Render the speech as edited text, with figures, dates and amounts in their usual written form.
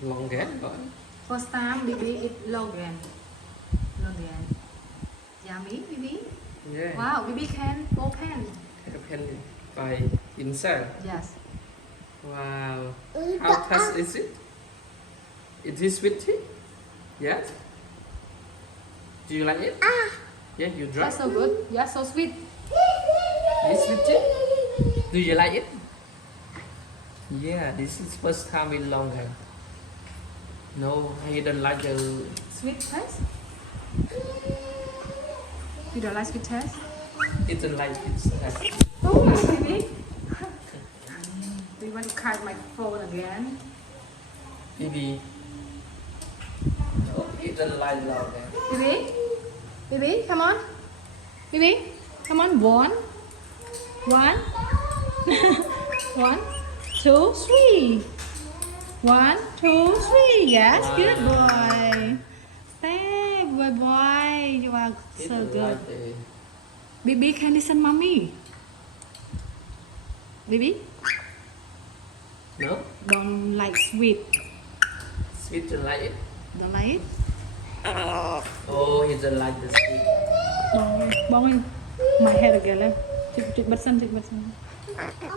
Longan, boy. First time Bibi eat Longan. Longan. Yummy, Bibi. Yeah. Wow, Bibi can open. Open by inside. Yes. Wow. How fast is it? Is it sweet? Yeah. Do you like it? Yeah, you try. That's so good. Yeah, so sweet. It's sweet. Do you like it? Yeah, this is first time in Longan. No, I don't like the. Sweet taste? You don't like sweet taste? It don't like it. Oh, Bibi. Do you want to cut my phone again? Bibi. Oh, it don't like Longan. Bibi? Bibi, come on. Bibi, come on. One. One, two, three. 1, 2, 3. Yes, Wow. good boy. Thank boy. You are It so don't good. like the. Bibi, can listen mommy. Bibi, No, don't like sweet. sweet don't like it. Don't like it? Oh, he don't like the sweet. Bong ơi, my head again. Chích bật sân.